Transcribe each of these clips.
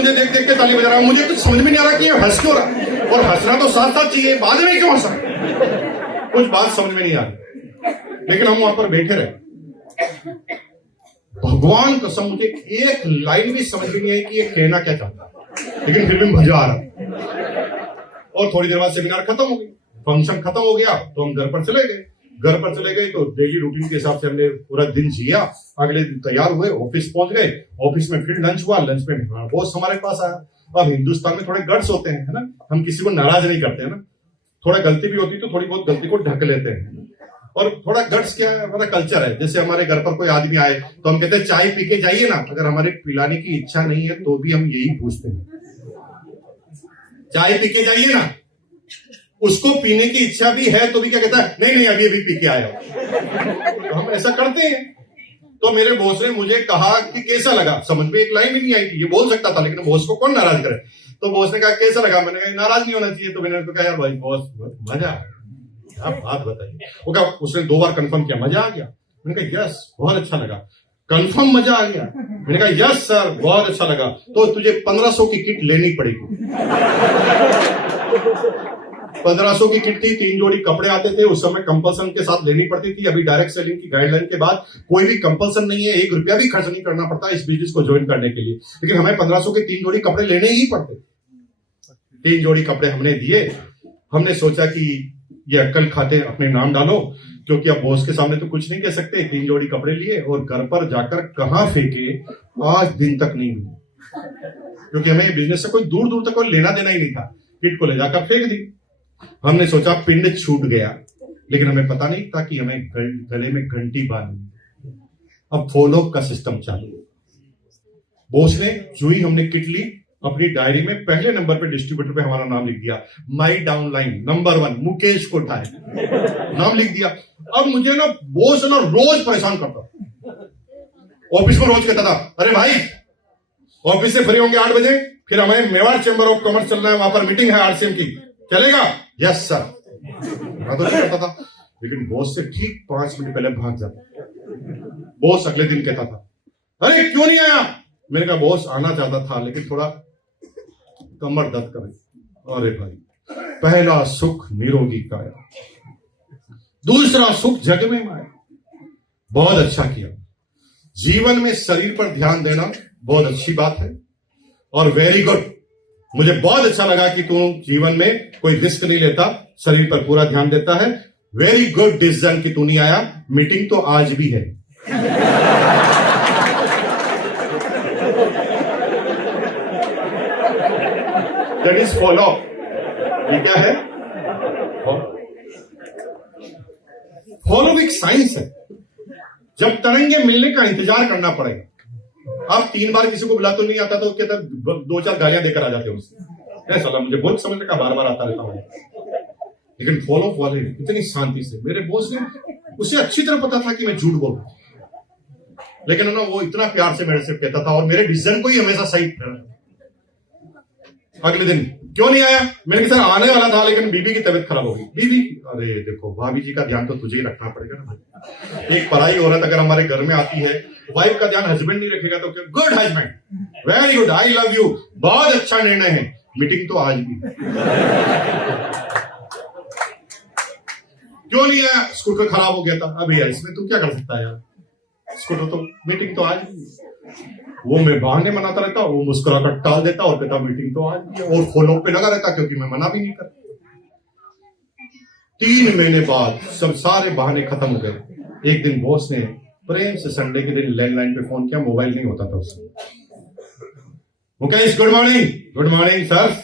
मुझे देख देख के ताली बजा रहा है, मुझे कुछ समझ में नहीं आ रहा कि ये हंस क्यों रहा, और हंसना तो साथ साथ चाहिए, बाद में क्यों हंसा, कुछ बात समझ में नहीं आ रही। लेकिन हम वहां पर बैठे रहे। भगवान कसम मुझे एक लाइन भी समझ में नहीं आई कि ये कहना क्या चाहता, लेकिन फिर भी मजा आ रहा। और थोड़ी देर बाद सेमिनार खत्म हो गई, फंक्शन खत्म हो गया, तो हम घर पर चले गए। तो डेली रूटीन के हिसाब से हमने पूरा दिन जिया। अगले दिन तैयार हुए, ऑफिस पहुंच गए। ऑफिस में फिर लंच हुआ। लंच में बॉस हमारे पास आया। अब हिंदुस्तान में थोड़े गट्स होते हैं, है ना, हम किसी को नाराज नहीं करते हैं ना। थोड़ा गलती भी होती तो थोड़ी बहुत गलती को ढक लेते हैं। और थोड़ा गट्स क्या है, हमारा कल्चर है। जैसे हमारे घर पर कोई आदमी आए तो हम कहते हैं चाय पी के जाइए ना। अगर हमारे पिलाने की इच्छा नहीं है तो भी हम यही पूछते हैं, चाय पी के जाइए ना। उसको पीने की इच्छा भी है तो भी क्या कहता है, नहीं नहीं अभी पी के आया। तो हम ऐसा करते हैं। तो मेरे बॉस ने मुझे कहा कि कैसा लगा, समझ में एक लाइन भी नहीं आई थी। ये बोल सकता था, लेकिन बॉस को कौन नाराज करे। तो बॉस ने कहा कैसा लगा, मैंने कहा नाराज नहीं होना चाहिए। तो मैंने कहा यार भाई बॉस मजा आया, आप बात बताइए। वो कहा, उसने 2 बार कंफर्म किया, मजा आ गया। मैंने कहा यस बहुत अच्छा लगा, कंफर्म मजा आ गया। मैंने कहा यस सर बहुत अच्छा लगा, तो तुझे 1500 की किट लेनी पड़ेगी। 1500 की किट थी, 3 जोड़ी कपड़े आते थे। उस समय कंपल्सन के साथ लेनी पड़ती थी। अभी डायरेक्ट सेलिंग की गाइडलाइन के बाद कोई भी कंपल्सन नहीं है, 1 रुपया भी खर्च नहीं करना पड़ता इस बिजनेस को ज्वाइन करने के लिए। लेकिन हमें 1500 के 3 जोड़ी कपड़े लेने ही पड़ते। 3 जोड़ी कपड़े हमने दिए। हमने सोचा कि ये अक्कल खाते अपने नाम डालो, क्योंकि अब बॉस के सामने तो कुछ नहीं कह सकते। 3 जोड़ी कपड़े लिए और घर पर जाकर कहां फेंके, आज दिन तक नहीं मिले, क्योंकि हमें बिजनेस से कोई दूर दूर तक कोई लेना देना ही नहीं था। किट को ले जाकर फेंक दी। हमने सोचा पिंड छूट गया, लेकिन हमें पता नहीं था कि हमें गले में घंटी बांधनी। अब फॉलो का सिस्टम चालू हो। बॉस ने जो ही हमने किट ली, अपनी डायरी में पहले नंबर पे डिस्ट्रीब्यूटर पे हमारा नाम लिख दिया। माई डाउनलाइन नंबर 1 मुकेश कोठारी नाम लिख दिया। अब मुझे ना बॉस ना रोज परेशान करता। ऑफिस में रोज कहता था, अरे भाई ऑफिस से फ्री होंगे 8 बजे, फिर हमें मेवाड़ चैम्बर ऑफ कॉमर्स चलना है, वहां पर मीटिंग है आरसीएम की, चलेगा? Yes sir. मैं तो कहता था, लेकिन बॉस से ठीक 5 मिनट पहले भाग जाता। बॉस अगले दिन कहता था, अरे क्यों नहीं आया? मैंने कहा बॉस आना चाहता था, लेकिन थोड़ा कमर दर्द करे। अरे भाई, पहला सुख निरोगी काया, दूसरा सुख जग में माया। बहुत अच्छा किया। जीवन में शरीर पर ध्यान देना बहुत अच्छी बात है, और वेरी गुड। मुझे बहुत अच्छा लगा कि तू जीवन में कोई रिस्क नहीं लेता, शरीर पर पूरा ध्यान देता है। वेरी गुड डिसीजन कि तू नहीं आया। मीटिंग तो आज भी है। That is follow. ये क्या है? फॉलो एक साइंस है। जब तरंगे मिलने का इंतजार करना पड़ेगा। आप 3 बार किसी को बुला तो नहीं आता, तो कहता 2-4 गालियां देकर आ जाते हो उससे। साला मुझे बहुत समझने का बार बार आता रहता हूं, लेकिन फॉलो वाले इतनी शांति से। मेरे बॉस ने, उसे अच्छी तरह पता था कि मैं झूठ बोल रहा हूं, लेकिन ना वो इतना प्यार से मेरे से कहता था, और मेरे डिसीजन को ही हमेशा सही। अगले दिन क्यों नहीं आया? मैंने कहा सर आने वाला था, लेकिन बीबी की तबीयत खराब हो गई। बीबी? अरे देखो, भाभी जी का ध्यान तो तुझे ही रखना पड़ेगा ना। एक पराई औरत अगर हमारे घर में आती है, वाइफ का ध्यान हस्बैंड नहीं रखेगा तो क्या? Good husband, very good, I love you, बहुत अच्छा निर्णय है। मीटिंग तो आज भी। क्यों नहीं आया? स्कूटर खराब हो गया था। अभी इसमें तू क्या कर सकता है यार? स्कूटर तो, मीटिंग तो आज भी। वो मैं बहाने मनाता रहता, वो मुस्कुराकर टाल देता और कहता मीटिंग तो आज भी है, और फॉलो पे लगा रहता, क्योंकि मैं मना भी नहीं करता। 3 महीने बाद सब सारे बहाने खत्म हो गए। एक दिन बॉस ने प्रेम से संडे के दिन लैंडलाइन पे फोन किया, मोबाइल नहीं होता था उससे। Mukesh good morning. Good morning sir.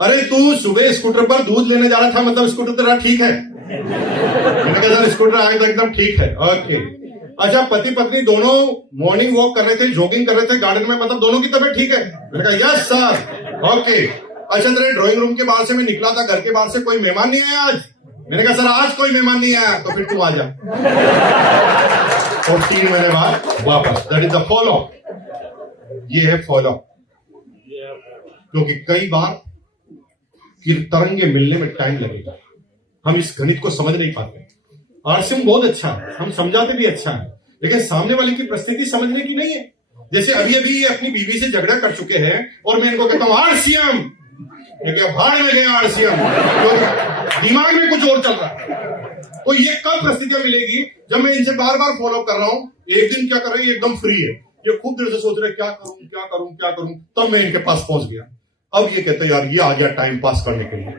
अरे तू सुबह स्कूटर पर दूध लेने जा रहा था, मतलब स्कूटर तेरा ठीक है? मैंने कहा सर स्कूटर आए तो एकदम ठीक है। ओके, अच्छा पति पत्नी दोनों मॉर्निंग वॉक कर रहे थे, जॉगिंग कर रहे थे गार्डन में, मतलब दोनों की तबीयत ठीक है? मैंने कहा यस सर। ओके, अच्छा तेरे ड्राइंग रूम के बाहर से मैं निकला था, घर के बाहर से कोई मेहमान नहीं आया आज? मैंने कहा सर आज कोई मेहमान नहीं आया। तो फिर तू आ जा। और 3 महीने बाद वापस। That is the follow. ये है फॉलो। क्योंकि कई बार तरंगे मिलने में टाइम लगेगा, हम इस गणित को समझ नहीं पाते। आरसीएम बहुत अच्छा है, हम समझाते भी अच्छा है, लेकिन सामने वाले की परिस्थिति समझने की नहीं है। जैसे अभी अभी ये अपनी बीवी से झगड़ा कर चुके हैं और मैं इनको कहता हूं आरसीएम, क्या भाड़ में गए आरसीएम, तो दिमाग में कुछ और चल रहा है। तो ये कब परिस्थितियां मिलेगी जब मैं इनसे बार बार फॉलो कर रहा हूं, एक दिन क्या कर रहे हैं एकदम फ्री है, ये खुद दिल से सोच रहे क्या करूं क्या करूं क्या करूं, तब मैं इनके पास पहुंच गया। अब ये कहते हैं यार ये आ गया टाइम पास करने के लिए।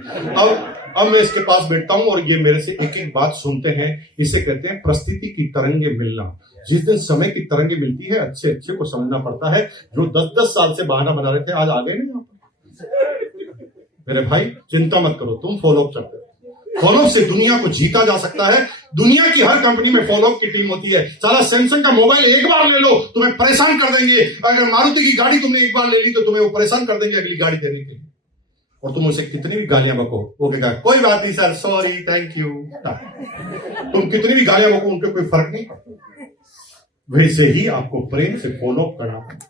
अब मैं इसके पास बैठता हूं और ये मेरे से एक एक बात सुनते हैं। इसे कहते हैं परिस्थिति की तरंगे मिलना। जिस दिन समय की तरंगे मिलती है अच्छे अच्छे को समझना पड़ता है। जो 10-10 साल से बहाना बना रहे थे आज आ गए ना यहाँ पर। मेरे भाई चिंता मत करो, तुम फॉलोअप करते हो। फॉलोअप से दुनिया को जीता जा सकता है। दुनिया की हर कंपनी में फॉलोअप की टीम होती है। साला सैमसंग का मोबाइल एक बार ले लो तुम्हें परेशान कर देंगे। अगर मारुति की गाड़ी तुमने एक बार ले ली तो तुम्हें वो परेशान कर देंगे अगली गाड़ी देने के लिए। और तुम उसे कितनी भी गालियां बको, वो कहेगा कोई बात नहीं सर, सॉरी, थैंक यू। तुम कितनी भी गालियां बको, उनके कोई फर्क नहीं। वैसे ही आपको प्रेम से फॉलोअप करना पड़ेगा।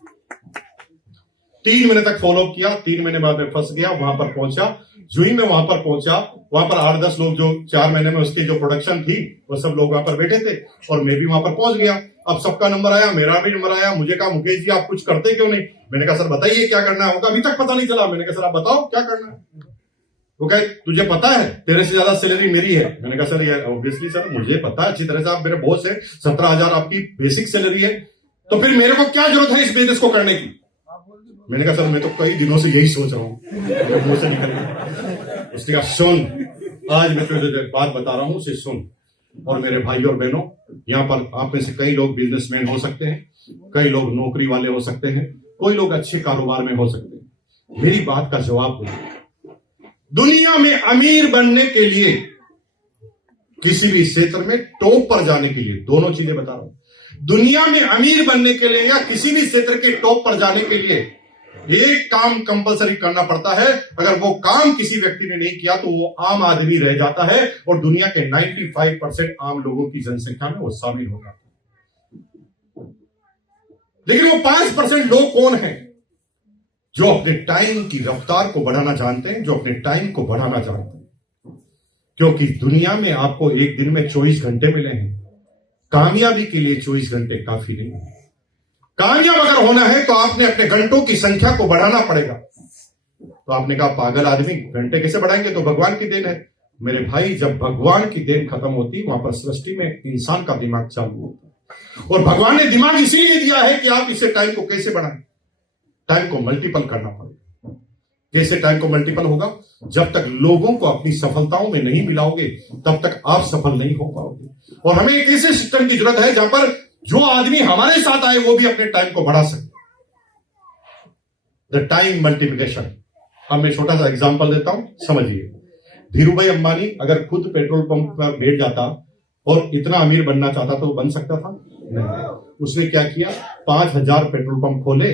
3 महीने तक फॉलोअप किया, 3 महीने बाद में फंस गया, वहां पर पहुंचा। जुई में वहां पर पहुंचा, वहां पर 8-10 लोग जो 4 महीने में उसकी जो प्रोडक्शन थी वो सब लोग वहां पर बैठे थे और मैं भी वहां पर पहुंच गया। अब सबका नंबर आया, मेरा भी नंबर आया। मुझे कहा मुकेश जी आप कुछ करते क्यों नहीं? मैंने कहा सर बताइए क्या करना है। अभी तक पता नहीं चला। मैंने कहा सर आप बताओ क्या करना है। वो कहे तुझे पता है तेरे से ज्यादा सैलरी मेरी है। मैंने कहा सर यार ऑब्वियसली सर मुझे पता है अच्छी तरह से, आप मेरे बॉस है, 17,000 आपकी बेसिक सैलरी है, तो फिर मेरे को क्या जरूरत है इस बिजनेस को करने की? मैंने कहा सर मैं तो कई दिनों से यही सोच रहा हूं, मुंह से निकल गया। उसने कहा सुन, आज मैं तुझे बात बता रहा हूं, उसे सुन। और मेरे भाई और बहनों, यहाँ पर आप में से कई लोग बिजनेसमैन हो सकते हैं, कई लोग नौकरी वाले हो सकते हैं, कोई लोग अच्छे कारोबार में हो सकते हैं। मेरी बात का जवाब दो। दुनिया में अमीर बनने के लिए, किसी भी क्षेत्र में टॉप पर जाने के लिए, दोनों चीजें बता रहा हूं। दुनिया में अमीर बनने के लिए या किसी भी क्षेत्र के टॉप पर जाने के लिए एक काम कंपलसरी करना पड़ता है। अगर वो काम किसी व्यक्ति ने नहीं किया तो वो आम आदमी रह जाता है और दुनिया के 95% आम लोगों की जनसंख्या में वो शामिल हो जाता है। लेकिन वो 5% लोग कौन हैं जो अपने टाइम की रफ्तार को बढ़ाना जानते हैं, जो अपने टाइम को बढ़ाना जानते हैं। क्योंकि दुनिया में आपको एक दिन में 24 घंटे मिले हैं। कामयाबी के लिए 24 घंटे काफी नहीं है। कामयाब अगर होना है तो आपने अपने घंटों की संख्या को बढ़ाना पड़ेगा। तो आपने कहा पागल आदमी घंटे कैसे बढ़ाएंगे, तो भगवान की देन है। मेरे भाई जब भगवान की देन खत्म होती वहां पर सृष्टि में इंसान का दिमाग चालू होता है। और भगवान ने दिमाग इसीलिए दिया है कि आप इससे टाइम को कैसे बढ़ाएं। टाइम को मल्टीपल करना पड़ेगा। कैसे टाइम को मल्टीपल होगा? जब तक लोगों को अपनी सफलताओं में नहीं मिलाओगे तब तक आप सफल नहीं हो पाओगे। और हमें एक ऐसे सिस्टम की जरूरत है जहां पर जो आदमी हमारे साथ आए वो भी अपने टाइम को बढ़ा सके। The time multiplication. अब मैं छोटा सा एग्जांपल देता हूं, समझिए। धीरूभाई अंबानी अगर खुद पेट्रोल पंप पर बैठ जाता और इतना अमीर बनना चाहता तो बन सकता था? नहीं। उसने क्या किया? 5,000 पेट्रोल पंप खोले,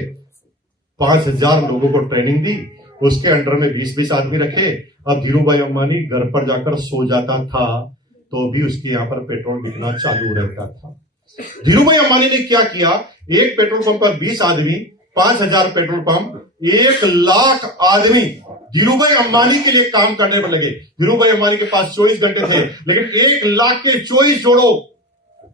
5,000 लोगों को ट्रेनिंग दी, उसके अंडर में 20-20 आदमी रखे। अब धीरूभाई अंबानी घर पर जाकर सो जाता था तो भी उसके यहां पर पेट्रोल बिकना चालू रहता था। धीरूभाई अंबानी ने क्या किया? एक पेट्रोल पंप पर 20 आदमी, 5,000 पेट्रोल पंप, 1 लाख आदमी धीरूभाई अंबानी के लिए काम करने पर लगे। धीरूभाई अंबानी के पास 24 घंटे थे, लेकिन 1 लाख के 24 जोड़ो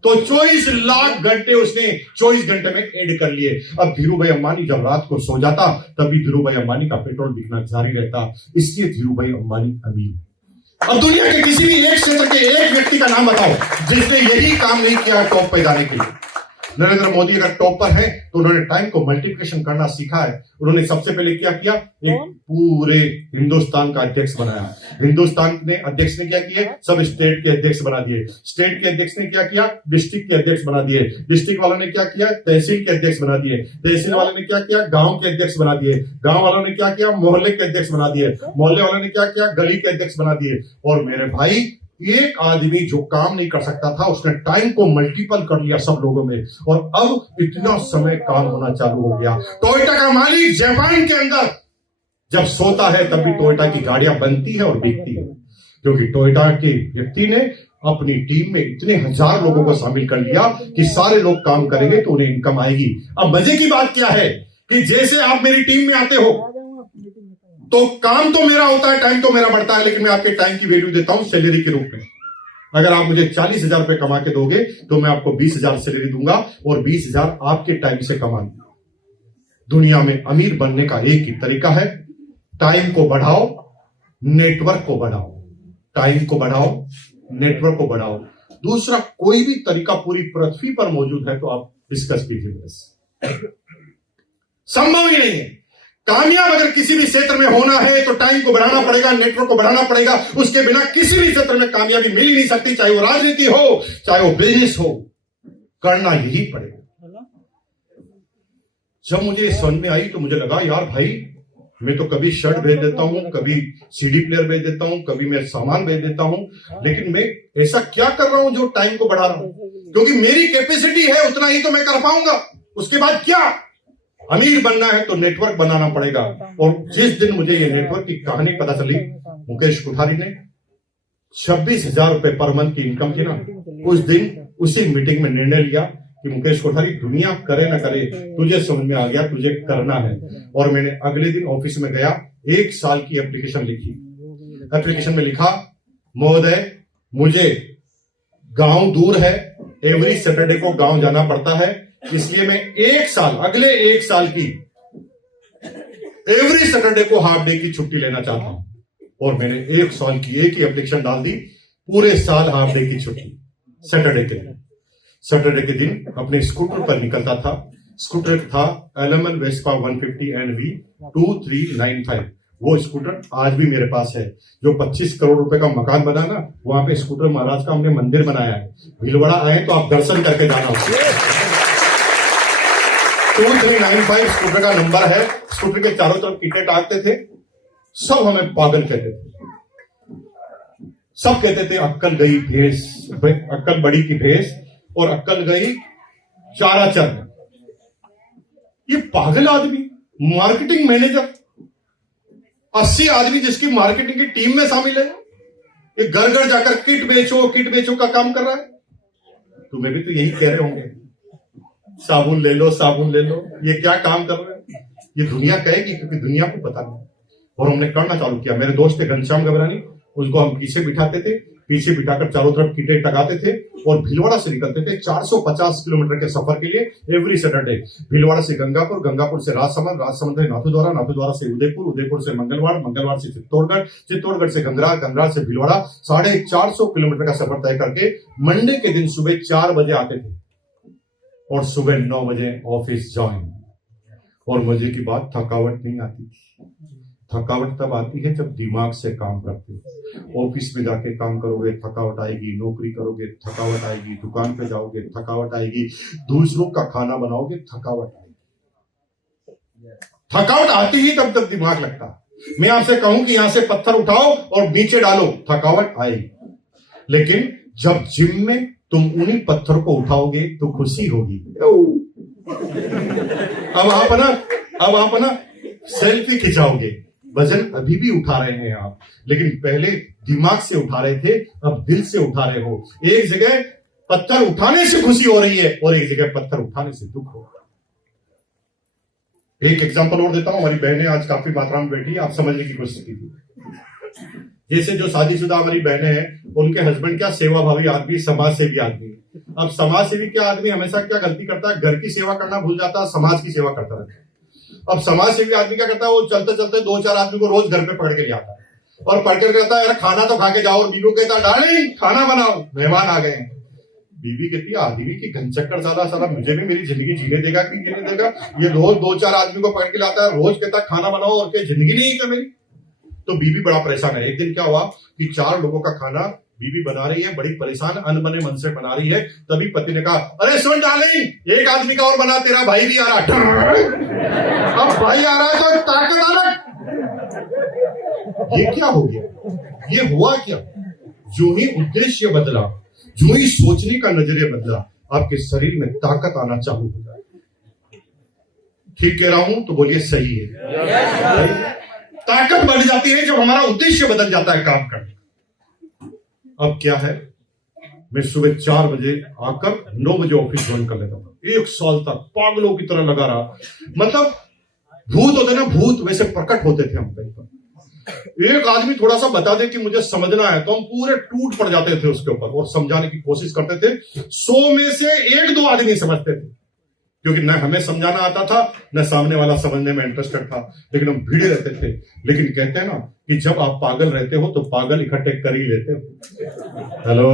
तो 24 लाख घंटे उसने 24 घंटे में ऐड कर लिए। अब धीरूभाई अंबानी जब रात को सो जाता तब भी धीरूभाई अंबानी का पेट्रोल बिकना जारी रहता। इसलिए धीरूभाई अंबानी अमीर। अब दुनिया के किसी भी एक क्षेत्र के एक व्यक्ति का नाम बताओ जिसने यही काम नहीं किया टॉप पे जाने के लिए। नरेंद्र मोदी अगर टॉप पर है तो उन्होंने टाइम को मल्टीप्लिकेशन करना सीखा है। उन्होंने सबसे पहले क्या किया? एक पूरे हिंदुस्तान का अध्यक्ष बनाया। हिंदुस्तान ने अध्यक्ष ने क्या किए? सब स्टेट के अध्यक्ष बना दिए। स्टेट के अध्यक्ष ने क्या किया? डिस्ट्रिक्ट के अध्यक्ष बना दिए। डिस्ट्रिक्ट वालों ने क्या किया? तहसील के अध्यक्ष बना दिए। तहसील वालों ने क्या किया? गांव के अध्यक्ष बना दिए। गांव वालों ने क्या किया? मोहल्ले के अध्यक्ष बना दिए। मोहल्ले वालों ने क्या किया? गली के अध्यक्ष बना दिए। और मेरे भाई एक आदमी जो काम नहीं कर सकता था उसने टाइम को मल्टीपल कर लिया सब लोगों में, और अब इतना समय काम होना चालू हो गया। टोयोटा का मालिक जापान के अंदर जब सोता है तब भी टोयोटा की गाड़ियां बनती है और बिकती है, क्योंकि टोयोटा के व्यक्ति ने अपनी टीम में इतने 1000 लोगों को शामिल कर लिया कि सारे लोग काम करेंगे तो उन्हें इनकम आएगी। अब मजे की बात क्या है कि जैसे आप मेरी टीम में आते हो तो काम तो मेरा होता है, टाइम तो मेरा बढ़ता है, लेकिन मैं आपके टाइम की वैल्यू देता हूं सैलरी के रूप में। अगर आप मुझे 40,000 रुपए कमा के दोगे तो मैं आपको 20,000 सैलरी दूंगा और 20,000 आपके टाइम से कमा दूंगा। दुनिया में अमीर बनने का एक ही तरीका है, टाइम को बढ़ाओ, नेटवर्क को बढ़ाओ। टाइम को बढ़ाओ, नेटवर्क को बढ़ाओ। दूसरा कोई भी तरीका पूरी पृथ्वी पर मौजूद है तो आप डिस्कस कीजिए। बस संभव ही नहीं है। कामयाब अगर किसी भी क्षेत्र में होना है तो टाइम को बढ़ाना पड़ेगा, नेटवर्क को बढ़ाना पड़ेगा। उसके बिना किसी भी क्षेत्र में कामयाबी मिल ही नहीं सकती, चाहे वो राजनीति हो, चाहे वो बिजनेस हो, करना यही पड़ेगा। जब मुझे समझ में आई तो मुझे लगा यार भाई, मैं तो कभी शर्ट भेज देता हूं, कभी सीडी प्लेयर भेज देता हूं, कभी मैं सामान भेज देता हूं, लेकिन मैं ऐसा क्या कर रहा हूं जो टाइम को बढ़ा रहा हूं? क्योंकि मेरी कैपेसिटी है उतना ही तो मैं कर पाऊंगा। उसके बाद क्या? अमीर बनना है तो नेटवर्क बनाना पड़ेगा। और जिस दिन मुझे ये नेटवर्क की कहानी पता चली, मुकेश कोठारी ने 26,000 रुपए पर मंथ की इनकम थी ना, उस दिन उसी मीटिंग में निर्णय लिया कि मुकेश कोठारी, दुनिया करे ना करे, तुझे समझ में आ गया, तुझे करना है। और मैंने अगले दिन ऑफिस में गया, 1 साल की एप्लीकेशन लिखी। एप्लीकेशन में लिखा, महोदय मुझे गांव दूर है, एवरी सैटरडे को गांव जाना पड़ता है, इसलिए मैं 1 साल, अगले 1 साल की एवरी सैटरडे को हाफ डे की छुट्टी लेना चाहता हूं। और मैंने 1 साल की एक ही एप्लीकेशन डाल दी, पूरे साल हाफ डे की छुट्टी सैटरडे के दिन। सैटरडे के दिन अपने स्कूटर पर निकलता था। स्कूटर था एलएमएल वेस्पा 150 NV 2395। वो स्कूटर आज भी मेरे पास है। जो 25 करोड़ रुपए का मकान बना ना, वहां पे स्कूटर महाराज का हमने मंदिर बनाया है। भीलवाड़ा आए तो आप दर्शन करके जाना। 2395 स्कूटर का नंबर है। स्कूटर के चारों तरफ कीटे टाकते थे, सब हमें पागल कहते थे। सब कहते थे अक्कल गई भैंस, अक्कल बड़ी की भैंस और अक्कल गई चारा चर। ये पागल आदमी, मार्केटिंग मैनेजर, 80 आदमी जिसकी मार्केटिंग की टीम में शामिल है, ये घर घर जाकर किट बेचो का काम कर रहा है। तुम्हें भी तो यही कह रहे होंगे, साबुन ले लो, साबुन ले लो। ये क्या काम कर रहे हैं? ये दुनिया कहेगी, क्योंकि दुनिया को पता नहीं। और हमने करना चालू किया। मेरे दोस्त थे घनश्याम घबरानी, उसको हम पीछे बिठाते थे, पीछे बिठाकर चारों तरफ कीटे टगाते थे और भीलवाड़ा से निकलते थे 450 किलोमीटर के सफर के लिए एवरी सैटरडे। भीलवाड़ा से गंगापुर, गंगापुर से राजसमंद, राजसमंद से नाथुद्वारा, नाथुद्वारा से उदयपुर, उदयपुर से मंगलवाड़, मंगलवाड़ से चित्तौड़गढ़, चित्तौड़गढ़ से गंगरा, गंगरा से भीलवाड़ा। 450 किलोमीटर का सफर तय करके मंडे के दिन सुबह 4 बजे आते थे और सुबह 9 बजे ऑफिस ज्वाइन। और मजे की बात, थकावट नहीं आती। थकावट तब आती है जब दिमाग से काम करते हो। ऑफिस में जाके काम करोगे थकावट आएगी, नौकरी करोगे थकावट आएगी, दुकान पे जाओगे थकावट आएगी, दूसरों का खाना बनाओगे थकावट आएगी। थकावट आती ही तब दिमाग लगता है। मैं आपसे कहूं कि यहां से पत्थर उठाओ और नीचे डालो, थकावट आएगी। लेकिन जब जिम में तुम उन्हीं पत्थर को उठाओगे तो खुशी होगी। अब आप ना सेल्फी खिंचाओगे। वजन अभी भी उठा रहे हैं आप, लेकिन पहले दिमाग से उठा रहे थे, अब दिल से उठा रहे हो। एक जगह पत्थर उठाने से खुशी हो रही है और एक जगह पत्थर उठाने से दुख हो रहा है। एक एग्जांपल और देता हूं। हमारी बहनें आज काफी मात्रा में बैठी, आप समझने की कोशिश कीजिए। जैसे जो शादीशुदा हमारी बहनें हैं, उनके हस्बैंड क्या सेवाभावी आदमी, समाज सेवी आदमी है। अब समाज सेवी क्या आदमी हमेशा क्या गलती करता है, घर की सेवा करना भूल जाता है, समाज की सेवा करता रहता है। अब समाज सेवी आदमी क्या करता है, वो चलते चलते 2-4 आदमी को रोज घर पे पकड़ के ले आता है और पढ़ कर कहता है यार खाना तो खा के जाओ। और बीवी को कहता है डार्लिंग खाना बनाओ, मेहमान आ गए हैं। बीवी कहती है आदमी की घनचक्कर ज्यादा, साला मुझे भी मेरी जिंदगी जीने देगा कि जीने देगा। ये रोज 2-4 आदमी को पकड़ के लाता है, रोज कहता है खाना बनाओ और क्या जिंदगी नहीं है क्या मेरी? तो बीवी बड़ा परेशान है। एक दिन क्या हुआ कि 4 लोगों का खाना बीवी बना रही है, बड़ी परेशान अनबने मन से बना रही है। तभी पति ने कहा अरे सुन डार्लिंग, एक आदमी का और बना, तेरा भाई भी आ रहा। अब भाई आ रहा है तो ताकत आ रहा। ये क्या हो गया? ये हुआ क्या? जो ही उद्देश्य बदला, जो ही सोचने का नजरिया बदला, आपके शरीर में ताकत आना चालू हो जाए। ठीक कह रहा हूं तो बोलिए सही है। ताकत बढ़ जाती है जब हमारा उद्देश्य बदल जाता है काम करने। अब क्या है, मैं सुबह 4 बजे आकर 9 बजे ऑफिस ज्वाइन कर लेता था। 1 साल तक पागलों की तरह लगा रहा। मतलब भूत होते ना, भूत वैसे प्रकट होते थे हम पे। एक आदमी थोड़ा सा बता दे कि मुझे समझना है तो हम पूरे टूट पड़ जाते थे उसके ऊपर और समझाने की कोशिश करते थे। 100 में से 1-2 आदमी समझते थे। क्योंकि न हमें समझाना आता था, न सामने वाला समझने में इंटरेस्टेड था, लेकिन हम भीड़े रहते थे। लेकिन कहते हैं ना कि जब आप पागल रहते हो तो पागल इकट्ठे कर ही लेते हो। हेलो,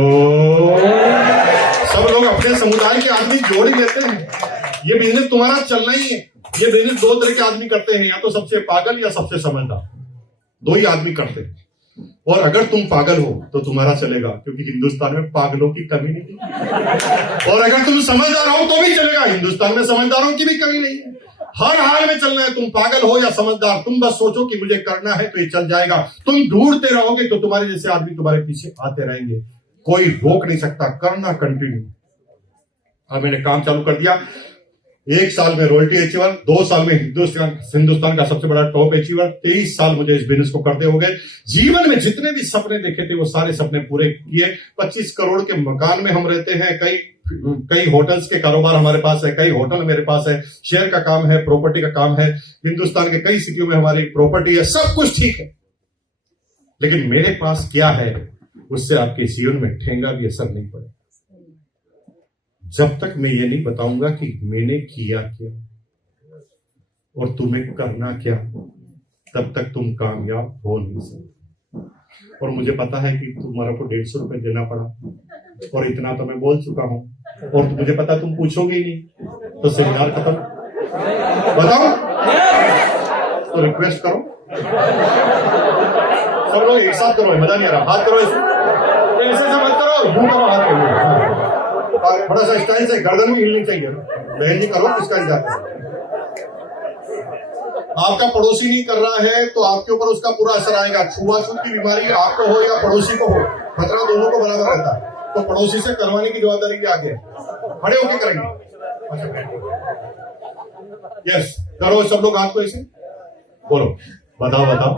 सब लोग अपने समुदाय के आदमी जोड़ ही लेते हैं। ये बिजनेस तुम्हारा चलना ही है। ये बिजनेस दो तरह के आदमी करते हैं, या तो सबसे पागल या सबसे समझदार, दो ही आदमी करते हैं। और अगर तुम पागल हो तो तुम्हारा चलेगा, क्योंकि हिंदुस्तान में पागलों की कमी नहीं है। और अगर तुम समझदार हो तो भी चलेगा, हिंदुस्तान में समझदारों की भी कमी नहीं है। हर हाल में चलना है, तुम पागल हो या समझदार, तुम बस सोचो कि मुझे करना है तो ये चल जाएगा। तुम ढूंढते रहोगे तो तुम्हारे जैसे आदमी तुम्हारे पीछे आते रहेंगे, कोई रोक नहीं सकता। करना कंटिन्यू। अब मैंने काम चालू कर दिया। 1 साल में रॉयल्टी अचीवर, 2 साल में हिंदुस्तान का सबसे बड़ा टॉप अचीवर, 23 साल मुझे इस बिजनेस को करते हो गए। जीवन में जितने भी सपने देखे थे वो सारे सपने पूरे किए। 25 करोड़ के मकान में हम रहते हैं, कई होटल्स के कारोबार हमारे पास है, कई होटल मेरे पास है, शेयर का काम है, प्रॉपर्टी का काम है, हिंदुस्तान के कई सिटियों में हमारी प्रॉपर्टी है, सब कुछ ठीक है। लेकिन मेरे पास क्या है उससे आपके जीवन में ठेंगा भी असर नहीं पड़े जब तक मैं ये नहीं बताऊंगा कि मैंने किया क्या और तुम्हें करना क्या, तब तक तुम कामयाब हो नहीं सकते। और मुझे पता है कि तुम्हारा को 150 रुपए देना पड़ा, और इतना तो मैं बोल चुका हूं, और मुझे पता तुम पूछोगे ही नहीं, तो सेमिनार खत्म। बताओ, तो रिक्वेस्ट करो, सब लोग एक साथ करो, मजा नहीं आ रहा। हाथ करो, ऐसे मत करो, यूं करो, हाथ करो, थोड़ा सा स्टाइल से, गर्दन भी हिलनी चाहिए। बहन जी करो, किसका इंतजार करो। आपका पड़ोसी नहीं कर रहा है तो आपके ऊपर उसका पूरा असर आएगा। छुआछूत की बीमारी आपको हो या पड़ोसी को हो, खतरा दोनों को बराबर रहता है। तो पड़ोसी से करवाने की जवाबदारी भी आगे खड़े होके करेंगे। यस, करो सब लोग हाथ को ऐसे बोलो, बताओ बताओ,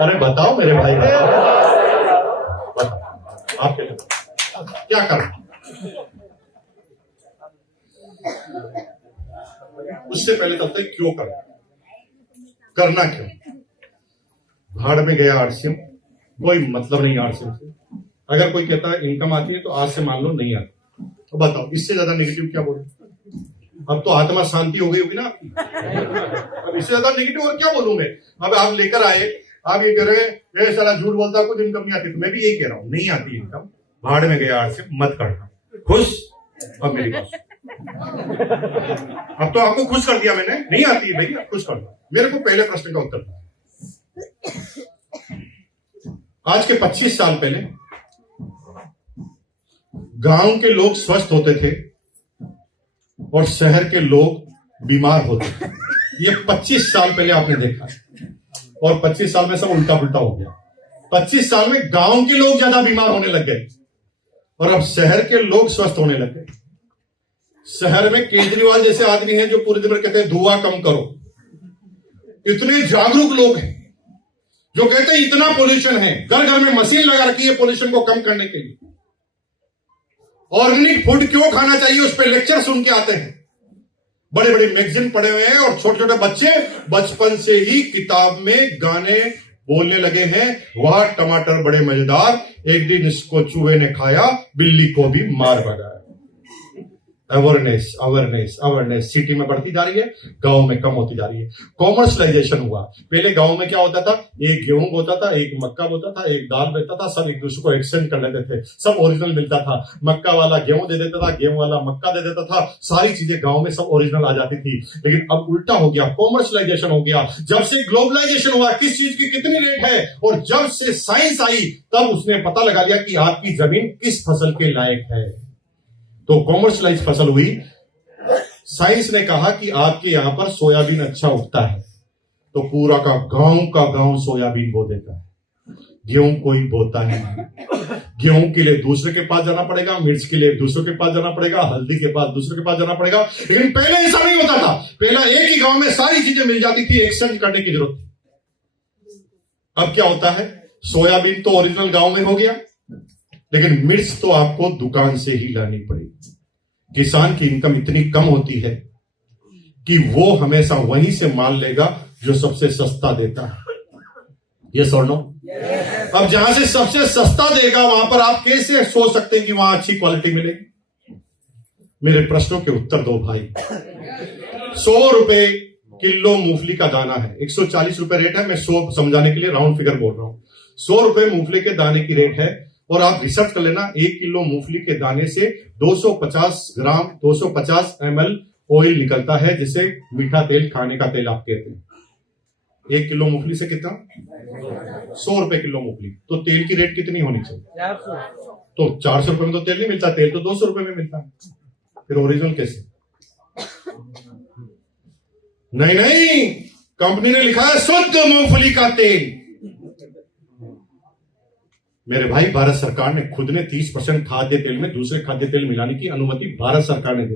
अरे बताओ मेरे भाई, बताओ आपके क्या करना। उससे पहले तब तक क्यों करना क्यों। भाड़ में गया आरसीएम, कोई मतलब नहीं आरसीएम से। अगर कोई कहता है इनकम आती है तो आज से मान लो नहीं आती, तो बताओ इससे ज्यादा नेगेटिव क्या बोलूं। अब तो आत्मा शांति हो गई होगी ना आपकी, अब इससे ज्यादा नेगेटिव और क्या बोलूंगे। अब आप लेकर आए, आप ये कह रहे हैं सारा झूठ बोलता, कुछ इनकम नहीं आती, तो मैं भी यही कह रहा हूं, नहीं आती इनकम, भाड़ में गया आरसीएम, मत करना। खुश? अब मेरी बात, अब तो आपको खुश कर दिया मैंने, नहीं आती है भैया, खुश कर दो। मेरे को पहले प्रश्न का उत्तर दो। आज के 25 साल पहले गांव के लोग स्वस्थ होते थे और शहर के लोग बीमार होते थे। ये 25 साल पहले आपने देखा, और 25 साल में सब उल्टा पुल्टा हो गया। 25 साल में गांव के लोग ज्यादा बीमार होने लग गए और अब शहर के लोग स्वस्थ होने लग गए। शहर में केजरीवाल जैसे आदमी हैं जो पूरे दिन भर कहते हैं धुआं कम करो। इतने जागरूक लोग हैं जो कहते हैं इतना पोल्यूशन है, घर घर में मशीन लगा रखी है पोल्यूशन को कम करने के लिए। ऑर्गेनिक फूड क्यों खाना चाहिए उस पर लेक्चर सुन के आते हैं। बड़े बड़े मैगजीन पढ़े हुए हैं और छोटे छोटे बच्चे बचपन से ही किताब में गाने बोलने लगे हैं, वह टमाटर बड़े मजेदार, एक दिन इसको चूहे ने खाया, बिल्ली को भी मार भगाया। अवेयरनेस अवेयरनेस अवेयरनेस सिटी में बढ़ती जा रही है, गांव में कम होती जा रही है। कॉमर्शलाइजेशन हुआ। पहले गांव में क्या होता था, एक गेहूं होता था, एक मक्का होता था, एक दाल बेचता था, सब एक दूसरे को एक्सचेंज कर लेते थे, सब ओरिजिनल मिलता था। मक्का वाला गेहूं दे देता था, गेहूं वाला मक्का दे देता था, सारी चीजें गांव में सब ओरिजिनल आ जाती थी। लेकिन अब उल्टा हो गया, कॉमर्शलाइजेशन हो गया। जब से ग्लोबलाइजेशन हुआ, किस चीज की कितनी रेट है, और जब से साइंस आई तब उसने पता लगा लिया कि आपकी जमीन किस फसल के लायक है। तो कॉमर्शलाइज फसल हुई। साइंस ने कहा कि आपके यहां पर सोयाबीन अच्छा उगता है, तो पूरा का गांव सोयाबीन बो देता है। गेहूं कोई बोता नहीं। गेहूं के लिए दूसरे के पास जाना पड़ेगा, मिर्च के लिए दूसरे के पास जाना पड़ेगा, हल्दी के पास दूसरे के पास जाना पड़ेगा। लेकिन पहले ऐसा नहीं होता था, पहला एक ही गांव में सारी चीजें मिल जाती थी, एक्सचेंज करने की जरूरत थी। अब क्या होता है, सोयाबीन तो ओरिजिनल गांव में हो गया, लेकिन मिर्च तो आपको दुकान से ही लानी पड़ेगी। किसान की इनकम इतनी कम होती है कि वो हमेशा वहीं से माल लेगा जो सबसे सस्ता देता है। ये सर नो? अब जहां से सबसे सस्ता देगा वहां पर आप कैसे सोच सकते हैं कि वहां अच्छी क्वालिटी मिलेगी। मेरे प्रश्नों के उत्तर दो भाई। 100 रुपए किलो मूंगफली का दाना है, 140 रुपए रेट है। मैं 100 समझाने के लिए राउंड फिगर बोल रहा हूं। 100 रुपए मूंगफली के दाने की रेट है, और आप रिसर्च कर लेना, 1 किलो मूंगफली के दाने से 250 ml ऑयल निकलता है, जिसे मीठा तेल, खाने का तेल आप कहते हैं। 1 किलो मूंगफली से कितना? 100 रुपए किलो मूंगफली। तो तेल की रेट कितनी होनी चाहिए? 400। तो 400 रुपए में तो तेल नहीं मिलता, तेल तो 200 रुपए में मिलता है। फिर ओरिजिनल कैसे? नहीं, कंपनी ने लिखा है शुद्ध मूंगफली का तेल। मेरे भाई, भारत सरकार ने खुद ने 30% खाद्य तेल में दूसरे खाद्य तेल मिलाने की अनुमति भारत सरकार ने दी,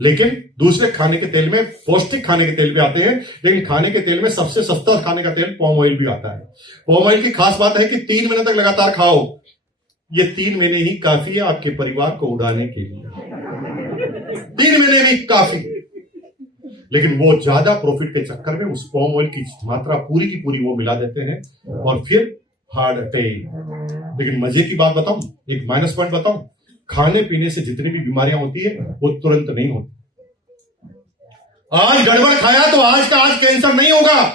लेकिन दूसरे खाने के तेल में, पौष्टिक खाने के तेल भी आते हैं, लेकिन खाने के तेल में सबसे सस्ता खाने का तेल पॉम ऑयल भी आता है। पॉम ऑयल की खास बात है कि 3 महीने तक लगातार खाओ। ये 3 महीने ही काफी है आपके परिवार को उड़ाने के लिए। 3 महीने भी काफी, लेकिन वो ज्यादा प्रॉफिट के चक्कर में उस पॉम ऑयल की मात्रा पूरी की पूरी वो मिला देते हैं, और फिर हार्ट अटैक। लेकिन मजे की बात बताऊं, एक माइनस पॉइंट बताऊं, खाने पीने से जितनी भी बीमारियां होती है वो तुरंत नहीं होती। आज गड़बड़ खाया तो आज का आज कैंसर नहीं होगा।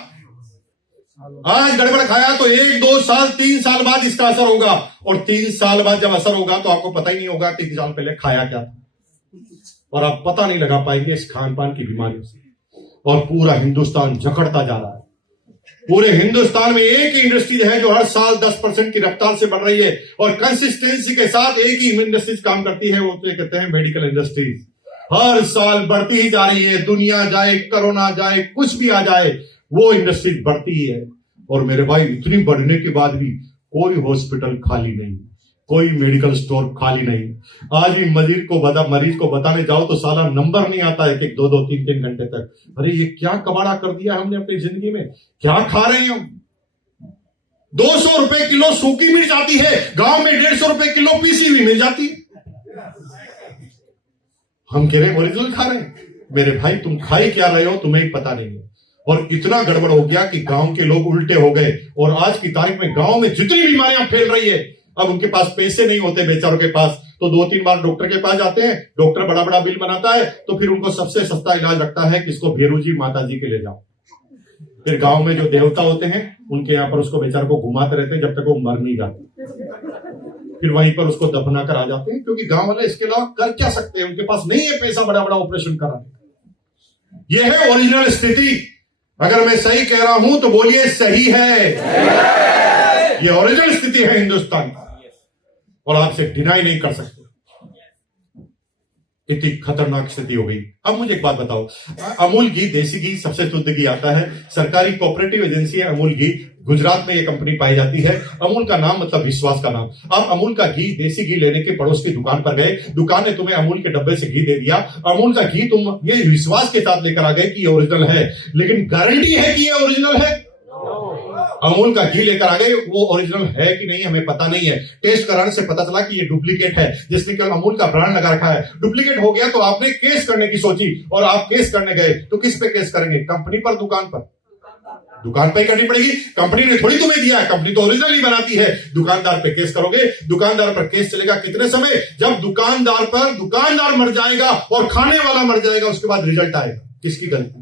आज गड़बड़ खाया तो 1, 2 साल, 3 साल बाद इसका असर होगा, और 3 साल बाद जब असर होगा तो आपको पता ही नहीं होगा कि 3 साल पहले खाया क्या था, और आप पता नहीं लगा पाएंगे इस खान पान की बीमारियों से। और पूरा हिंदुस्तान जकड़ता जा रहा है। पूरे हिंदुस्तान में एक ही इंडस्ट्री है जो हर साल 10% की रफ्तार से बढ़ रही है, और कंसिस्टेंसी के साथ एक ही इंडस्ट्रीज काम करती है, वो कहते हैं मेडिकल इंडस्ट्रीज। हर साल बढ़ती ही जा रही है। दुनिया जाए, कोरोना जाए, कुछ भी आ जाए, वो इंडस्ट्रीज बढ़ती ही है। और मेरे भाई, इतनी बढ़ने के बाद भी कोई हॉस्पिटल खाली नहीं, कोई मेडिकल स्टोर खाली नहीं। आज भी मरीज को बताने जाओ तो साला नंबर नहीं आता है कि 2-2, 3-3 घंटे तक। अरे ये क्या कबाड़ा कर दिया हमने अपनी जिंदगी में, क्या खा रहे हैं हम। 200 रुपए किलो सूखी मिर्च आती है, गांव में 150 रुपए किलो पीसी हुई मिल जाती है। हम कह रहे हैं ओरिजिनल खा रहे हैं। मेरे भाई, तुम खाई क्या रहे हो तुम्हें पता नहीं है। और इतना गड़बड़ हो गया कि गांव के लोग उल्टे हो गए, और आज की तारीख में गांव में जितनी बीमारियां फैल रही है, अब उनके पास पैसे नहीं होते बेचारों के पास, तो 2-3 बार डॉक्टर के पास जाते हैं, डॉक्टर बड़ा बड़ा बिल बनाता है, तो फिर उनको सबसे सस्ता इलाज रखता है किसको? भेरू जी, माता जी के ले जाओ। फिर गांव में जो देवता होते हैं उनके यहां पर उसको बेचारों को घुमाते रहते हैं जब तक वो मर नहीं जाते। फिर वहीं पर उसको दफना कर आ जाते हैं, क्योंकि गांव वाले इसके अलावा कर क्या सकते हैं, उनके पास नहीं है पैसा बड़ा बड़ा ऑपरेशन कराने। यह है ओरिजिनल स्थिति। अगर मैं सही कह रहा हूं तो बोलिए सही है। यह ओरिजिनल स्थिति है हिंदुस्तान की, और आपसे डिनाई नहीं कर सकते। इतनी खतरनाक स्थिति हो गई। अब मुझे एक बात बताओ, अमूल घी, देसी घी सबसे शुद्ध घी आता है, सरकारी कोऑपरेटिव एजेंसी है अमूल घी, गुजरात में ये कंपनी पाई जाती है। अमूल का नाम मतलब विश्वास का नाम। आप अमूल का घी, देसी घी लेने के पड़ोस की दुकान पर गए, दुकान ने तुम्हें अमूल के डब्बे से घी दे दिया। अमूल का घी तुम ये विश्वास के साथ लेकर आ गए कि ये ओरिजिनल है, लेकिन गारंटी है कि ये ओरिजिनल है? अमूल का घी लेकर आ गए, वो ओरिजिनल है कि नहीं हमें पता नहीं है। टेस्ट कराने से पता चला कि ये डुप्लीकेट है, जिसने केवल अमूल का ब्रांड लगा रखा है। डुप्लीकेट हो गया तो आपने केस करने की सोची, और आप केस करने गए तो किस पे केस करेंगे? कंपनी पर, दुकान पर? दुकान पे करनी पड़ेगी। कंपनी ने थोड़ी तुम्हें दिया है, कंपनी तो ओरिजिनल ही बनाती है। दुकानदार पे केस करोगे, दुकानदार पर केस चलेगा कितने समय? जब दुकानदार मर जाएगा और खाने वाला मर जाएगा, उसके बाद रिजल्ट आएगा। किसकी गलती?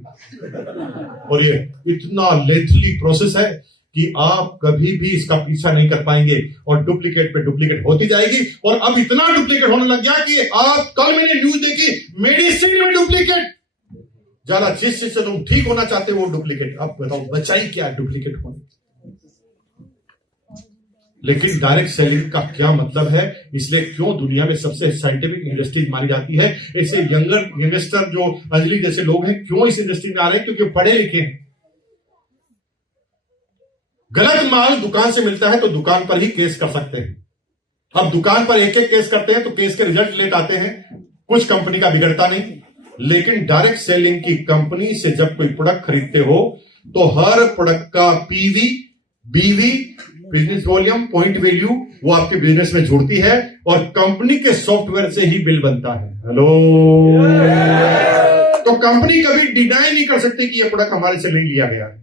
और ये इतना लेथली प्रोसेस है कि आप कभी भी इसका पीछा नहीं कर पाएंगे, और डुप्लीकेट पे डुप्लीकेट होती जाएगी। और अब इतना डुप्लीकेट होने लग गया कि आप, कल मैंने न्यूज देखी, मेडिसिन में डुप्लीकेट। ज्यादा जिस चीज से तुम ठीक होना चाहते हो वो डुप्लीकेट। अब बताओ बचाई क्या डुप्लीकेट होने। लेकिन डायरेक्ट सेलिंग का क्या मतलब है, इसलिए क्यों दुनिया में सबसे साइंटिफिक इंडस्ट्री मानी जाती है। ऐसे यंगर इन्वेस्टर जो अंजलि जैसे लोग हैं, क्यों इस इंडस्ट्री में आ रहे हैं? क्योंकि पढ़े लिखे हैं। गलत माल दुकान से मिलता है तो दुकान पर ही केस कर सकते हैं। अब दुकान पर एक एक केस करते हैं तो केस के रिजल्ट लेट आते हैं, कुछ कंपनी का बिगड़ता नहीं। लेकिन डायरेक्ट सेलिंग की कंपनी से जब कोई प्रोडक्ट खरीदते हो तो हर प्रोडक्ट का पीवी, बीवी, बिजनेस वॉल्यूम, पॉइंट वैल्यू, वो आपके बिजनेस में जुड़ती है, और कंपनी के सॉफ्टवेयर से ही बिल बनता है। हेलो, तो कंपनी कभी डिनाई नहीं कर सकती कि ये प्रोडक्ट हमारे से नहीं लिया गया है।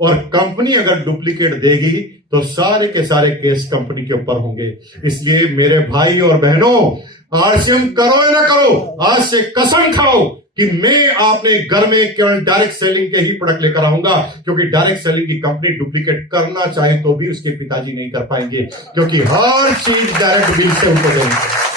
और कंपनी अगर डुप्लीकेट देगी तो सारे के सारे केस कंपनी के ऊपर होंगे। इसलिए मेरे भाई और बहनों, आरसीएम करो या ना करो, आज से कसम खाओ कि मैं आपने घर में केवल डायरेक्ट सेलिंग के ही प्रोडक्ट लेकर आऊंगा, क्योंकि डायरेक्ट सेलिंग की कंपनी डुप्लीकेट करना चाहे तो भी उसके पिताजी नहीं कर पाएंगे, क्योंकि हर चीज डायरेक्ट बिल से उनको देंगे।